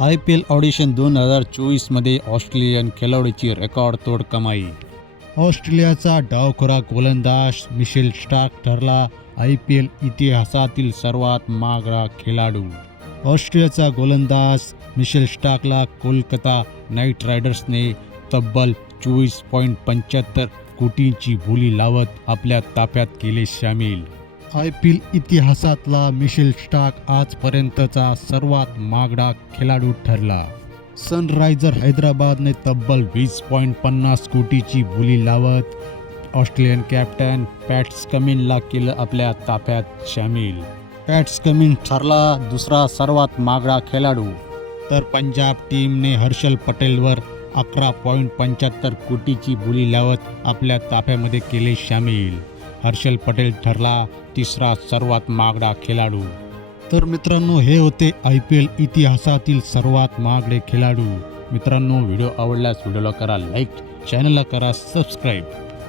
I P L audition दोन हजार चोवीसमध्ये ऑस्ट्रेलियन खेळाडूची रेकॉर्ड तोड कमाई. ऑस्ट्रेलियाचा डावखोरा गोलंदाज मिशेल स्टार्क ठरला आय पी एल इतिहासातील सर्वात महागडा खेळाडू. ऑस्ट्रेलियाचा गोलंदाज मिशेल स्टार्कला कोलकाता नाईट रायडर्सने तब्बल चोवीस पॉईंट पंच्याहत्तर कोटींची बोली लावत आपल्या ताफ्यात केले सामील आय पी एल इतिहासातला मिशेल स्टाक आजपर्यंतचा सर्वात महागडा खेळाडू ठरला. सनरायझर हैदराबादने तब्बल वीस पॉईंट पन्नास कोटीची बोली लावत ऑस्ट्रेलियन कॅप्टन पॅट्स कमिनला केलं आपल्या ताफ्यात सामील पॅट्स कमिन ठरला दुसरा सर्वात महागडा खेळाडू. तर पंजाब टीमने हर्षल पटेलवर अकरा पॉईंट पंच्याहत्तर कोटीची बोली लावत आपल्या ताफ्यामध्ये केले सामील हर्षल पटेल ठरला तिसरा सर्वात महागडा खेळाडू. तर मित्रांनो हे होते आय पी एल इतिहासातील सर्वात महागडे खेळाडू. मित्रांनो व्हिडिओ आवडल्यास व्हिडिओला करा लाईक चॅनलला करा सबस्क्राईब.